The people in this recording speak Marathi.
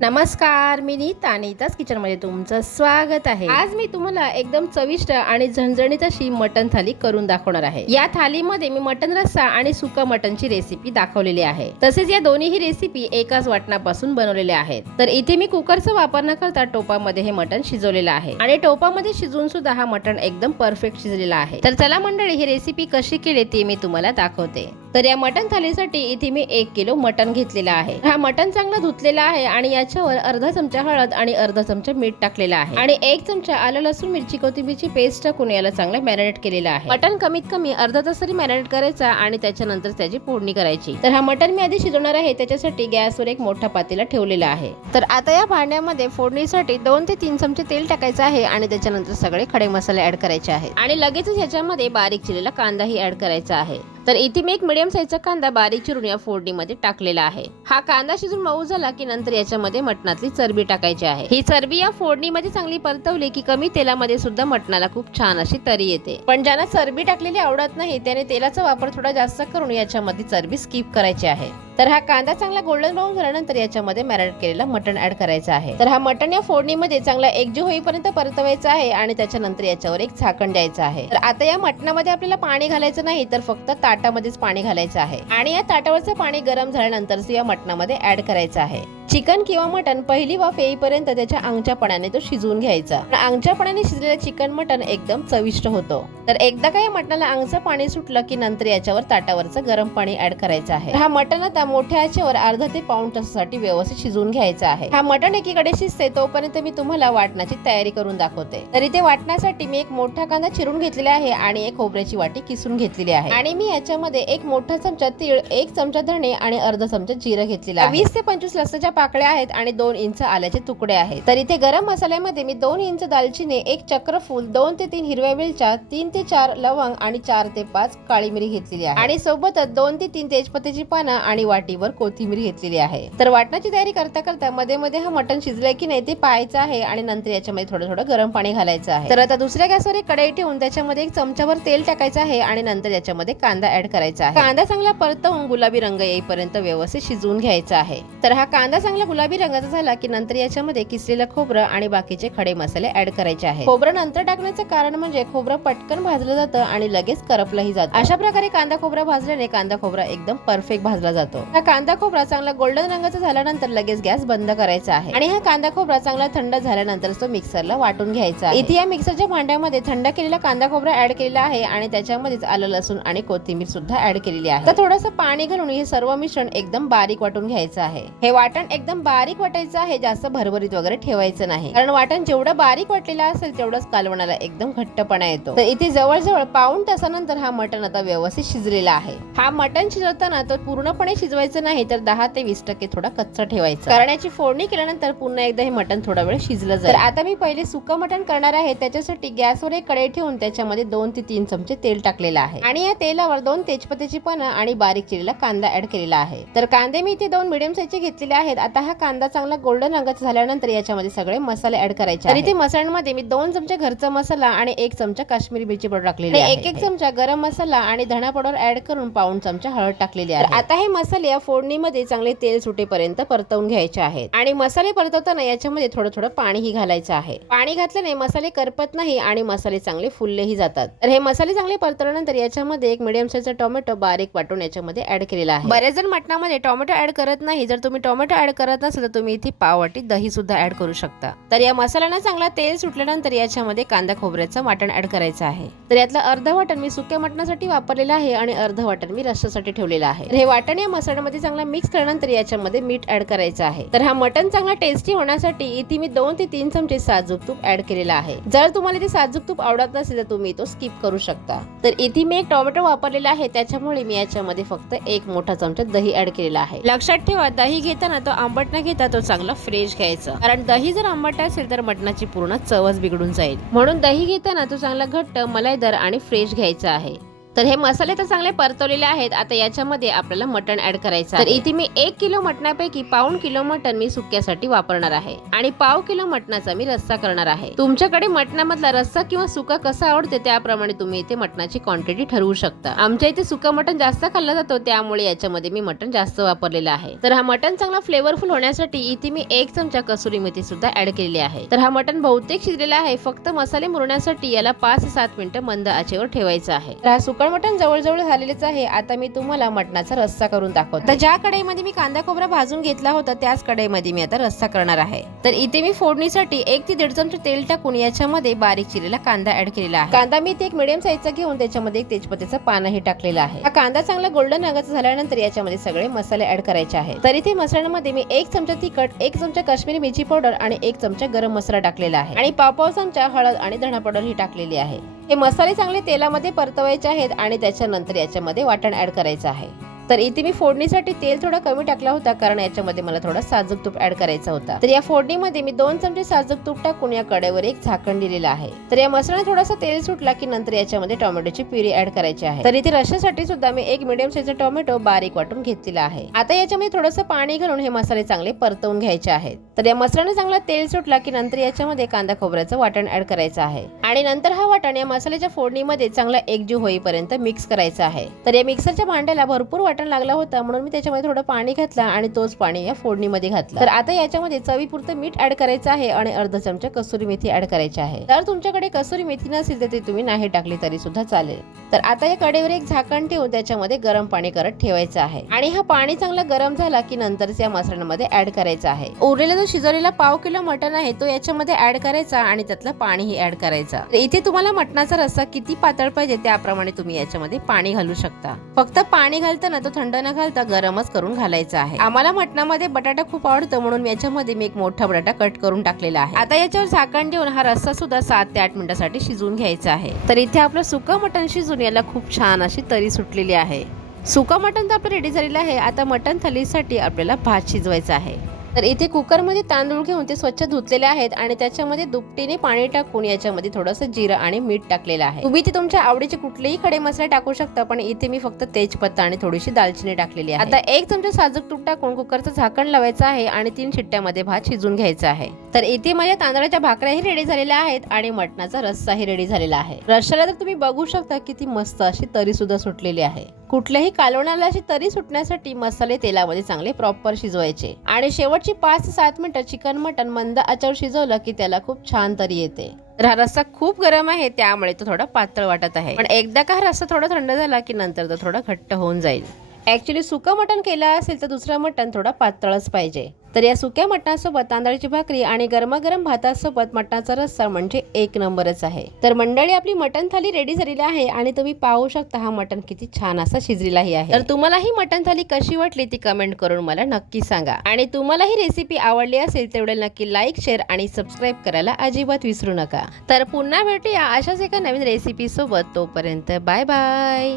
नमस्कार मी नीता नीताच किचनमध्ये तुमचं स्वागत आहे. आज मी तुम्हाला एकदम चविष्ट आणि झणझणीत अशी मटन थाली करून दाखवणार आहे. या थालीमध्ये मी मटन रस्सा आणि सुका मटणची रेसिपी दाखवलेली आहे. तसेच या दोन्हीही रेसिपी एकाच वाटणापासून बनवलेल्या आहेत. तर इथे मी कुकरचा वापर न करता टोपामध्ये हे मटन शिजवलेलं आहे. आणि टोपामध्ये शिजवून सुद्धा हा मटन एकदम परफेक्ट शिजलेला आहे. तर चला मंडळी ही रेसिपी कशी केली ते मी तुम्हाला दाखवते. तर या मटन थालीसाठी इथे मी एक किलो मटन घेतलेला आहे. हा मटन चांगला धुतलेला आहे आणि या याच्यावर अर्धा चमचा हळद आणि अर्धा चमचा मीठ टाकलेला आहे. आणि एक चमचा आलं लसूण मिरची कोथिंबीरची पेस्ट टाकून याला चांगलं मॅरिनेट केलेलं आहे. मटन कमीत कमी अर्धा तास तरी मॅरिनेट करायचा आणि त्याच्यानंतर त्याची फोडणी करायची. तर हा मटन मी आधी शिजवणार आहे त्याच्यासाठी गॅसवर एक मोठा पातेला ठेवलेला आहे. तर आता या भांड्यामध्ये फोडणीसाठी दोन ते तीन चमचे तेल टाकायचं आहे आणि त्याच्यानंतर सगळे खडे मसाले ऍड करायचे आहेत. आणि लगेचच ह्याच्यामध्ये बारीक चिरलेला कांदाही ऍड करायचा आहे. तर इथे मी एक मिडियम साईजचा कांदा बारीक चिरून या फोडणीमध्ये टाकलेला आहे. हा कांदा शिजून मऊ झाला की नंतर याच्यामध्ये मटणातली चरबी टाकायची आहे. ही चरबी या फोडणीमध्ये चांगली परतवली की कमी तेलामध्ये सुद्धा मटणाला खूप छान अशी तरी येते. पण ज्यांना चरबी टाकलेली आवडत नाही त्याने तेलाचा वापर थोडा जास्त करून याच्यामध्ये चरबी स्किप करायची आहे. तर हा कांदा चांगला गोल्डन ब्राऊन झाल्यानंतर याच्यामध्ये मॅरिनेट केलेला मटण ऍड करायचा आहे. तर हा मटण या फोडणीमध्ये चांगला एकजीव होईपर्यंत परतवायचा आहे आणि त्याच्यानंतर याच्यावर एक झाकण द्यायचं आहे. तर आता या मटणामध्ये आपल्याला पाणी घालायचं नाही तर फक्त ताटामध्येच पाणी घालायचं आहे. आणि या ताटावरचं पाणी गरम झाल्यानंतर या मटणामध्ये ऍड करायचं आहे. चिकन किंवा मटन पहिली वाफ येईपर्यंत त्याच्या अंगच्यापणाने तो शिजवून घ्यायचा. आंगच्या अंगच्यापणाने शिजलेलं चिकन मटन एकदम चविष्ट होतो. तर एकदा का या मटणाला आंगचं पाणी सुटलं की नंतर याच्यावर ताटावरचं गरम पाणी ऍड करायचं आहे. हा मटण आता मोठ्या आचेवर अर्धा ते पाऊण तासासाठी व्यवस्थित शिजवून घ्यायचा आहे. हा मटण एकीकडे शिजते तोपर्यंत मी तुम्हाला वाटणाची तयारी करून दाखवते. तर इथे वाटण्यासाठी मी एक मोठा कांदा चिरून घेतलेला आहे आणि एक खोबऱ्याची वाटी किसून घेतलेली आहे. आणि मी याच्यामध्ये एक मोठा चमचा तीळ एक चमचा धणे आणि अर्धा चमचा जिरं घेतलेला आहे. वीस ते पंचवीस लसणाच्या पाकळ्या आहेत आणि दोन इंच आल्याचे तुकडे आहेत. तर इथे गरम मसाल्यामध्ये मी दोन इंच दालचिनी एक चक्रफूल दोन ते तीन हिरव्या वेलच्या तीन ते चार लवंग आणि चार ते पाच काळी मिरी घेतलेली आहे. आणि सोबतच दोन ते तीन तेजपत्त्याची पानं आणि वाटीवर कोथिंबीर घेतलेली आहे. तर वाटणाची तयारी करता करता मध्ये मध्ये हा मटण शिजलंय की नाही ते पाहायचं आहे आणि नंतर याच्यामध्ये थोडं थोडं गरम पाणी घालायचं आहे. तर आता दुसऱ्या गॅसवर एक कढई ठेवून त्याच्यामध्ये एक चमच्यावर तेल टाकायचं आहे आणि नंतर याच्यामध्ये कांदा ऍड करायचा आहे. कांदा चांगला परतवून गुलाबी रंग येईपर्यंत व्यवस्थित शिजवून घ्यायचा आहे. तर हा कांदा चांगला गुलाबी रंगाचा झाला की नंतर याच्यामध्ये किसलेलं खोबरं आणि बाकीचे खडे मसाले ऍड करायचे आहे खोबरं नंतर टाकण्याचं कारण म्हणजे खोबरं पटकन भाजलं जातं आणि लगेच करपलंही जातं. अशा प्रकारे कांदा खोबरा भाजल्याने कांदा खोबरा एकदम परफेक्ट भाजला जातो. हा कांदा खोबरा चांगला गोल्डन रंगाचा झाल्यानंतर लगेच गॅस बंद करायचा आहे. आणि हा कांदा खोबरा चांगला थंड झाल्यानंतर तो मिक्सरला वाटून घ्यायचा इथे या मिक्सरच्या भांड्यामध्ये थंड केलेला कांदा खोबरा ऍड केलेला आहे आणि त्याच्यामध्येच आलं लसूण आणि कोथिंबीर सुद्धा ऍड केलेली आहे. तर थोडंसं पाणी घालून हे सर्व मिश्रण एकदम बारीक वाटून घ्यायचं आहे. हे वाटण एकदम बारीक वाटायचं आहे जास्त भरभरीत वगैरे ठेवायचं नाही. कारण वाटण जेवढं बारीक वाटलेलं असेल तेवढंच कालवणाला एकदम घट्टपणा येतो. तर इथे जवळजवळ पाऊण तासानंतर हा मटण आता व्यवस्थित शिजलेला आहे. हा मटण शिजवताना तर पूर्णपणे शिजवायचं नाही तर दहा ते वीस टक्के थोडा कच्चा ठेवायचा. कारण याची फोडणी केल्यानंतर पुन्हा एकदा हे मटण थोडा वेळ शिजलं जाईल. तर आता मी पहिले सुकं मटण करणार आहे त्याच्यासाठी गॅसवर एक कडे ठेवून त्याच्यामध्ये दोन ते तीन चमचे तेल टाकलेलं आहे. आणि या तेलावर दोन तेजपत्याची पानं आणि बारीक चिरलेला कांदा ऍड केलेला आहे. तर कांदे मी इथे दोन मिडियम साईजचे घेतलेले आहेत. आता हा कांदा चांगला गोल्डन रंगाचा झाल्यानंतर याच्यामध्ये सगळे मसाले ऍड करायचे तर इथे मसाल्यांमध्ये मी दोन चमचे घरचा मसाला आणि एक चमचा काश्मीरी मिरची पावडर टाकलेली आहे. एक एक चमचा गरम मसाला आणि धणा पावडर ऍड करून पाऊण चमचा हळद टाकलेली आहे. आता हे मसाले या फोडणीमध्ये चांगले तेल सुटेपर्यंत परतवून घ्यायचे आहेत. आणि मसाले परतवताना याच्यामध्ये थोडं थोडं पाणीही घालायचं आहे. पाणी घातल्याने मसाले करपत नाही आणि मसाले चांगले फुललेही जातात. तर हे मसाले चांगले परतवल्यानंतर याच्यामध्ये एक मिडियम साईजचा टोमॅटो बारीक वाटून याच्यामध्ये ऍड केलेला आहे. बरेच जण मटणामध्ये टोमॅटो ऍड करत नाही. जर तुम्ही टोमॅटो ऍड करत नसेल तर तुम्ही इथे पाववाटी दही सुद्धा ऍड करू शकता. तर या मसाल्यानं चांगला तेल सुटल्यानंतर याच्यामध्ये कांदा खोबऱ्याचं वाटण ऍड करायचं आहे. तर यातलं अर्ध वाटण मी सुक्या मटणासाठी वापरलेलं आहे आणि अर्ध वाटण मी रस्सासाठी ठेवलेलं आहे. हे वाटण या मसाल्यामध्ये चांगला मिक्स केल्यानंतर याच्यामध्ये मीठ ऍड करायचं आहे. तर हा मटण चांगला टेस्टी होण्यासाठी इथे मी दोन ते तीन चमचे साजूक तूप ऍड केलेला आहे. जर तुम्हाला ते साजूक तूप आवडत नसेल तर तुम्ही तो स्किप करू शकता. तर इथे मी एक टोमॅटो वापरलेला आहे त्याच्यामुळे मी याच्यामध्ये फक्त एक मोठा चमचा दही ऍड केलेला आहे. लक्षात ठेवा दही घेताना तो आंबट न घेता तो चांगला फ्रेश घ्यायचा. कारण दही जर आंबट असेल तर मटणाची पूर्ण चवच बिघडून जाईल. म्हणून दही घेताना तो चांगला घट्ट मलाईदार आणि फ्रेश घ्यायचा आहे. तर हे मसाले तर चांगले परतवलेले आहेत. आता याच्यामध्ये आपल्याला मटण ऍड करायचं तर इथे मी एक किलो मटणापैकी पाऊण किलो मटण मी सुक्यासाठी वापरणार आहे. आणि पाव किलो मटणाचा मी रस्सा करणार आहे. तुमच्याकडे मटणामधला रस्सा किंवा सुका कसा आवडते त्याप्रमाणे तुम्ही इथे मटणाची क्वांटिटी ठरवू शकता. आमच्या इथे सुका मटण जास्त खाल्ला जातो त्यामुळे याच्यामध्ये मी मटण जास्त वापरलेलं आहे. तर हा मटण चांगला फ्लेवरफुल होण्यासाठी इथे मी एक चमचा कसुरी मेथी सुद्धा ऍड केलेली आहे. तर हा मटण बहुतेक शिजलेला आहे फक्त मसाले मुरण्यासाठी याला पाच ते सात मिनिटं मंद आचेवर ठेवायचं आहे. तर हा सुकळ मटण जवळजवळ झालेलेच आहे. आता मी तुम्हाला मटणाचा रस्सा करून दाखवतो. तर ज्या कढईमध्ये मी कांदा खोबरा भाजून घेतला होता त्याच कढईमध्ये मी आता रस्सा करणार आहे. तर इथे मी फोडणीसाठी एक ते दीड चमचे तेल टाकून याच्यामध्ये बारीक चिरलेला कांदा ऍड केलेला आहे. कांदा मी इथे एक मिडियम साईजचा घेऊन त्याच्यामध्ये एक तेजपत्याचं पानही टाकलेलं आहे. हा कांदा चांगला गोल्डन रंगाचा झाल्यानंतर याच्यामध्ये सगळे मसाले ऍड करायचे आहे तर इथे मसाल्यामध्ये मी एक चमचा तिखट एक चमचा काश्मीरी मिरची पावडर आणि एक चमचा गरम मसाला टाकलेला आहे. आणि पाव पाव चमचा हळद आणि धणा पावडर ही टाकलेली आहे. हे मसाले चांगले तेलामध्ये परतवायचे आहेत आणि त्याच्यानंतर याच्यामध्ये वाटण ॲड करायचं आहे. तर इथे मी फोडणीसाठी तेल थोडा कमी टाकला होता कारण याच्यामध्ये मला थोडा साजूक तूप ऍड करायचा होता. तर या फोडणीमध्ये मी दोन चमचे साजूक तूप टाकून या कडेवर एक झाकण दिलेलं आहे. तर या मसाला थोडासा तेल सुटला की नंतर याच्यामध्ये टोमॅटोची प्युरी ऍड करायची आहे. तर इथे रशासाठी सुद्धा मी एक मिडियम साईजचा टोमॅटो बारीक वाटून घेतलेला आहे. आता याच्यामध्ये थोडंसं पाणी घालून हे मसाले चांगले परतवून घ्यायचे आहेत. तर या मसाल्याने चांगला तेल सुटला की नंतर याच्यामध्ये कांदा खोबऱ्याचं वाटण ऍड करायचं आहे. आणि नंतर हा वाटण या मसाल्याच्या फोडणीमध्ये चांगला एकजीव होईपर्यंत मिक्स करायचा आहे. तर या मिक्सरच्या भांड्याला भरपूर वाटण लागला होता म्हणून मी त्याच्यामध्ये थोडं पाणी घातलं आणि तोच पाणी या फोडणीमध्ये घातलं. तर आता याच्यामध्ये चवीपुरतं मीठ ऍड करायचं आहे आणि अर्धा चमचा कसुरी मेथी ऍड करायची आहे. तर तुमच्याकडे कसुरी मेथी नसेल तर ते तुम्ही नाही टाकली तरी सुद्धा चालेल. तर आता या कडेवर एक झाकण ठेवून त्याच्यामध्ये गरम पाणी करत ठेवायचं आहे. आणि हा पाणी चांगला गरम झाला की नंतर या मसाल्यामध्ये ऍड करायचा आहे. उरलेला जो शिजवलेला पाव किलो मटण आहे तो याच्यामध्ये ऍड करायचा आणि त्यातलं पाणीही ऍड करायचा. इथे तुम्हाला मटणाचा रस्सा किती पातळ पाहिजे त्याप्रमाणे तुम्ही याच्यामध्ये पाणी घालू शकता. फक्त पाणी घालताना तो थंड न घालता गरमच करून घालायचा आहे. आम्हाला मटणामध्ये बटाटा खूप आवडतो म्हणून याच्यामध्ये मी एक मोठा बटाटा कट करून टाकलेला आहे. आता याच्यावर झाकण देऊन हा रस्सा सुद्धा सात ते आठ मिनिटासाठी शिजवून घ्यायचा आहे. तर इथे आपलं सुकं मटण शिजून याला खूप छान अशी तरी सुटलेली आहे. सुका मटण तर आपलं रेडी झालेलं आहे. आता मटण थालीसाठी आपल्याला भात शिजवायचा आहे. तर इथे कुकरमध्ये तांदूळ घेऊन ते स्वच्छ धुतलेले आहेत आणि त्याच्यामध्ये दुपटीने पाणी टाकून याच्यामध्ये थोडंसं जिरं आणि मीठ टाकलेलं आहे. तुम्ही ते तुमच्या आवडीचे कुठलेही खडे मसाले टाकू शकता पण इथे मी फक्त तेजपत्ता आणि थोडीशी दालचिनी टाकलेली आहे. आता एक चमचा साजूक तूप टाकून कुकरचं झाकण लावायचं आहे आणि तीन शिट्ट्यामध्ये भात शिजून घ्यायचा आहे. तर इथे माझ्या तांदळाच्या भाकऱ्याही रेडी झालेल्या आहेत आणि मटणाचा रस्साही रेडी झालेला आहे. रश्याला तर तुम्ही बघू शकता किती मस्त अशी तरी सुद्धा सुटलेली आहे. कुठल्याही कालवणाला तरी सुटण्यासाठी मसाले तेलामध्ये चांगले प्रॉपर शिजवायचे. आणि शेवटची पाच ते सात मिनिटं चिकन मटन मंद आचार शिजवलं की त्याला खूप छान तरी येते. तर हा रस्सा खूप गरम आहे त्यामुळे तो थोडा पातळ वाटत आहे. पण एकदा का हा रस्सा थोडा थंड झाला की नंतर तो थोडा घट्ट होऊन जाईल. ॲक्च्युली सुकं मटण केलं असेल तर दुसरं मटण थोडा पातळच पाहिजे. तर या सुक्या मटणासोबत तांदळाची भाकरी आणि गरमागरम भातासोबत मटणाचा रस्सा म्हणजे एक नंबरच आहे. तर मंडळी आपली मटण थाली रेडी झालेली आहे आणि तुम्ही पाहू शकता हा मटण किती छान असा शिजलेलाही आहे. तर तुम्हाला ही मटण थाली कशी वाटली ती कमेंट करून मला नक्की सांगा. आणि तुम्हाला ही रेसिपी आवडली असेल तेवढे नक्की लाईक शेअर आणि सबस्क्राईब करायला अजिबात विसरू नका. तर पुन्हा भेटूया अशाच एका नवीन रेसिपी सोबत. तोपर्यंत बाय बाय